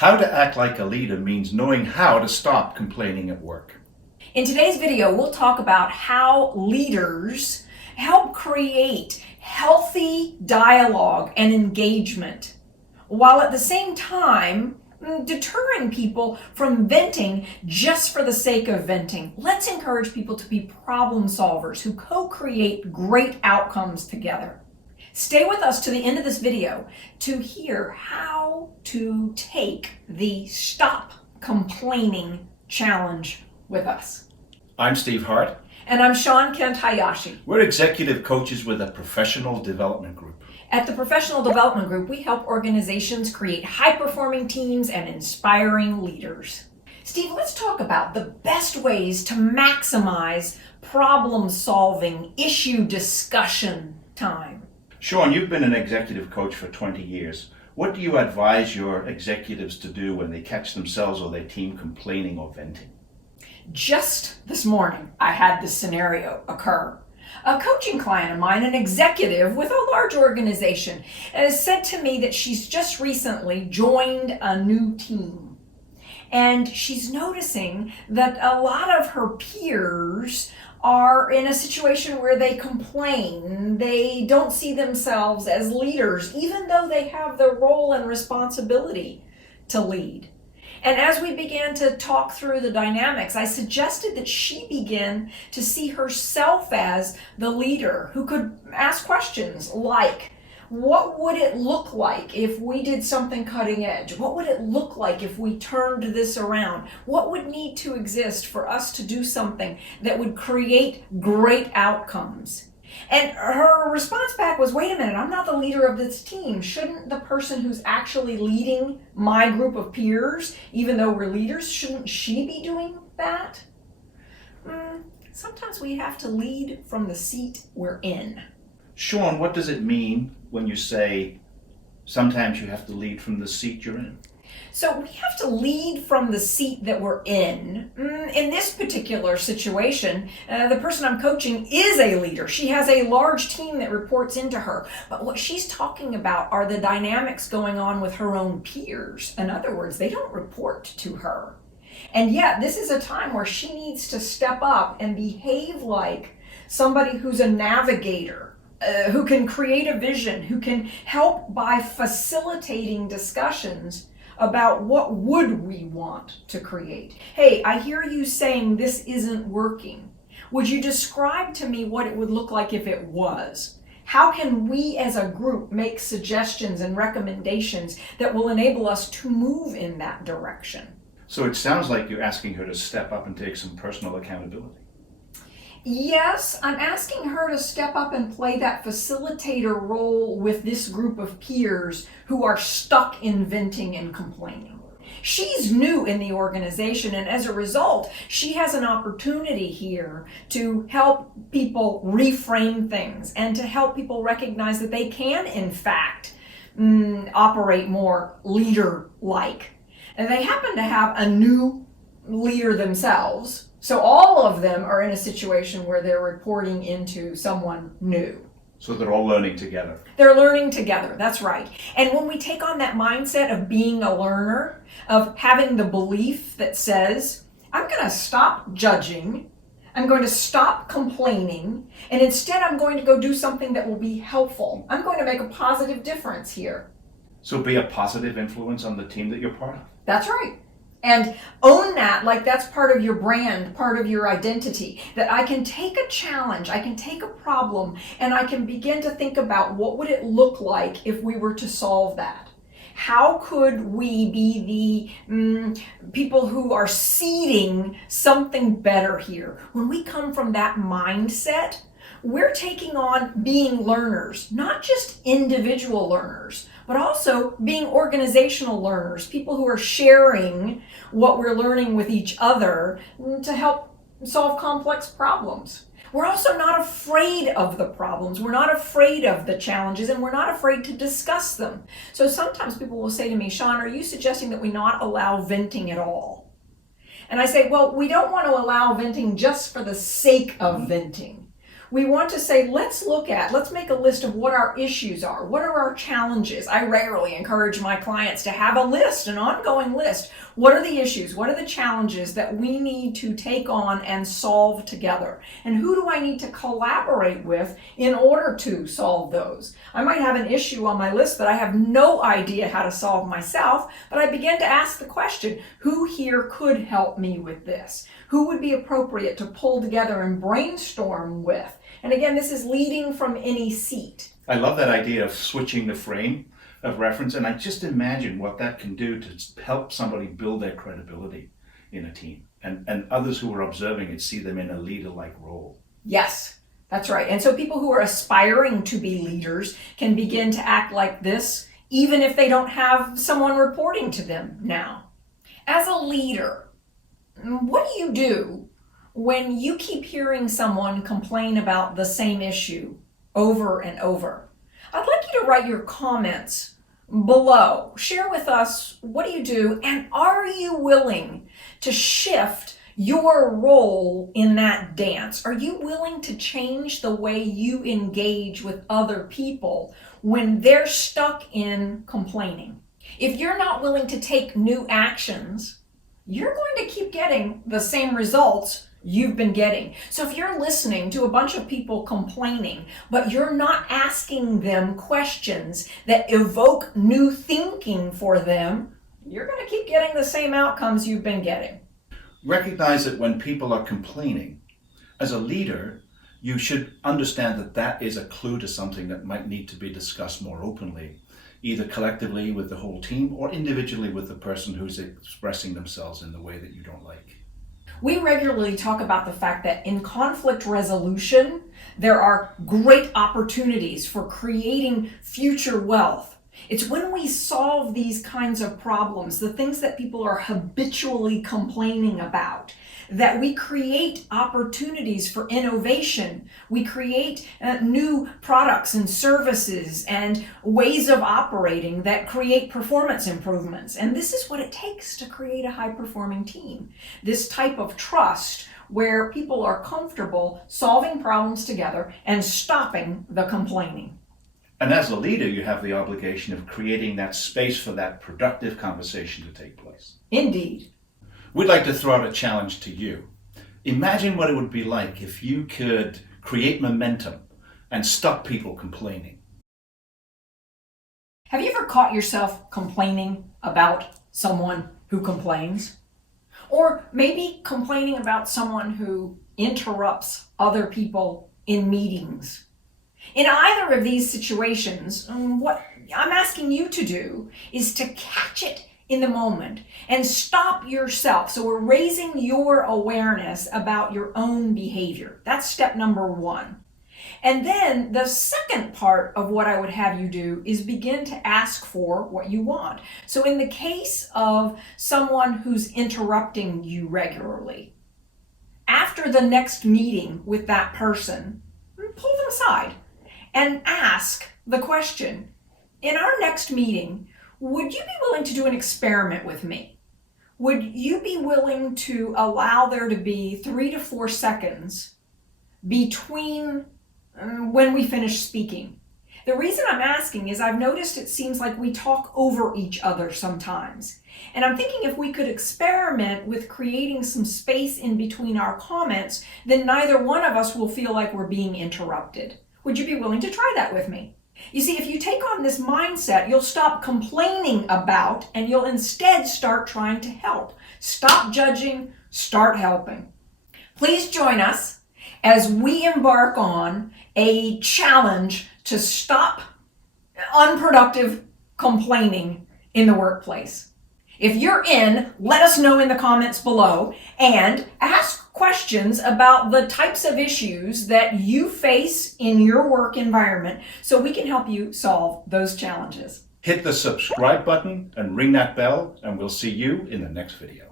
How to act like a leader means knowing how to stop complaining at work. In today's video, we'll talk about how leaders help create healthy dialogue and engagement, while at the same time deterring people from venting just for the sake of venting. Let's encourage people to be problem solvers who co-create great outcomes together. Stay with us to the end of this video to hear how to take the Stop Complaining challenge with us. I'm Steve Hart. And I'm Shawn Kent Hayashi. We're executive coaches with a professional development group. At the Professional Development Group, we help organizations create high-performing teams and inspiring leaders. Steve, let's talk about the best ways to maximize problem-solving, issue discussion time. Shawn, you've been an executive coach for 20 years. What do you advise your executives to do when they catch themselves or their team complaining or venting? Just this morning, I had this scenario occur. A coaching client of mine, an executive with a large organization, said to me that she's just recently joined a new team. And she's noticing that a lot of her peers are in a situation where they complain. They don't see themselves as leaders, even though they have the role and responsibility to lead. And as we began to talk through the dynamics, I suggested that she begin to see herself as the leader who could ask questions like, what would it look like if we did something cutting edge? What would it look like if we turned this around? What would need to exist for us to do something that would create great outcomes? And her response back was, wait a minute, I'm not the leader of this team. Shouldn't the person who's actually leading my group of peers, even though we're leaders, shouldn't she be doing that? Sometimes we have to lead from the seat we're in. Shawn, what does it mean when you say sometimes you have to lead from the seat you're in? So we have to lead from the seat that we're in. In this particular situation, the person I'm coaching is a leader. She has a large team that reports into her. But what she's talking about are the dynamics going on with her own peers. In other words, they don't report to her. And yet, this is a time where she needs to step up and behave like somebody who's a navigator, who can create a vision, who can help by facilitating discussions about what would we want to create. Hey, I hear you saying this isn't working. Would you describe to me what it would look like if it was? How can we as a group make suggestions and recommendations that will enable us to move in that direction? So it sounds like you're asking her to step up and take some personal accountability. Yes, I'm asking her to step up and play that facilitator role with this group of peers who are stuck in venting and complaining. She's new in the organization, and as a result, she has an opportunity here to help people reframe things and to help people recognize that they can, in fact, operate more leader-like. And they happen to have a new leader themselves. So all of them are in a situation where they're reporting into someone new. So they're all learning together. They're learning together, that's right. And when we take on that mindset of being a learner, of having the belief that says, I'm going to stop judging, I'm going to stop complaining, and instead I'm going to go do something that will be helpful. I'm going to make a positive difference here. So be a positive influence on the team that you're part of. That's right. And own that like that's part of your brand, part of your identity. That I can take a challenge, I can take a problem, and I can begin to think about what would it look like if we were to solve that. How could we be the people who are seeding something better here? When we come from that mindset, we're taking on being learners, not just individual learners, but also being organizational learners, people who are sharing what we're learning with each other to help solve complex problems. We're also not afraid of the problems. We're not afraid of the challenges, and we're not afraid to discuss them. So sometimes people will say to me, Shawn, are you suggesting that we not allow venting at all? And I say, well, we don't want to allow venting just for the sake of venting. We want to say, let's make a list of what our issues are. What are our challenges? I regularly encourage my clients to have a list, an ongoing list. What are the issues? What are the challenges that we need to take on and solve together? And who do I need to collaborate with in order to solve those? I might have an issue on my list that I have no idea how to solve myself, but I begin to ask the question, who here could help me with this? Who would be appropriate to pull together and brainstorm with? And again, this is leading from any seat. I love that idea of switching the frame of reference, and I just imagine what that can do to help somebody build their credibility in a team, and others who are observing it see them in a leader-like role. Yes, that's right. And so people who are aspiring to be leaders can begin to act like this, even if they don't have someone reporting to them now. As a leader, what do you do when you keep hearing someone complain about the same issue over and over? I'd like you to write your comments below. Share with us, what do you do, and are you willing to shift your role in that dance? Are you willing to change the way you engage with other people when they're stuck in complaining? If you're not willing to take new actions, you're going to keep getting the same results you've been getting. So if you're listening to a bunch of people complaining, but you're not asking them questions that evoke new thinking for them, you're going to keep getting the same outcomes you've been getting. Recognize that when people are complaining, as a leader, you should understand that that is a clue to something that might need to be discussed more openly, either collectively with the whole team or individually with the person who's expressing themselves in the way that you don't like. We regularly talk about the fact that in conflict resolution, there are great opportunities for creating future wealth. It's when we solve these kinds of problems, the things that people are habitually complaining about, that we create opportunities for innovation. We create new products and services and ways of operating that create performance improvements. And this is what it takes to create a high-performing team. This type of trust where people are comfortable solving problems together and stopping the complaining. And as a leader, you have the obligation of creating that space for that productive conversation to take place. Indeed. We'd like to throw out a challenge to you. Imagine what it would be like if you could create momentum and stop people complaining. Have you ever caught yourself complaining about someone who complains? Or maybe complaining about someone who interrupts other people in meetings? In either of these situations, what I'm asking you to do is to catch it in the moment and stop yourself. So we're raising your awareness about your own behavior. That's step number one. And then the second part of what I would have you do is begin to ask for what you want. So in the case of someone who's interrupting you regularly, after the next meeting with that person, pull them aside and ask the question, in our next meeting, would you be willing to do an experiment with me? Would you be willing to allow there to be 3 to 4 seconds between when we finish speaking? The reason I'm asking is I've noticed it seems like we talk over each other sometimes. And I'm thinking if we could experiment with creating some space in between our comments, then neither one of us will feel like we're being interrupted. Would you be willing to try that with me? You see, if you take on this mindset, you'll stop complaining about and you'll instead start trying to help. Stop judging, start helping. Please join us as we embark on a challenge to stop unproductive complaining in the workplace. If you're in, let us know in the comments below and ask questions about the types of issues that you face in your work environment so we can help you solve those challenges. Hit the subscribe button and ring that bell, and we'll see you in the next video.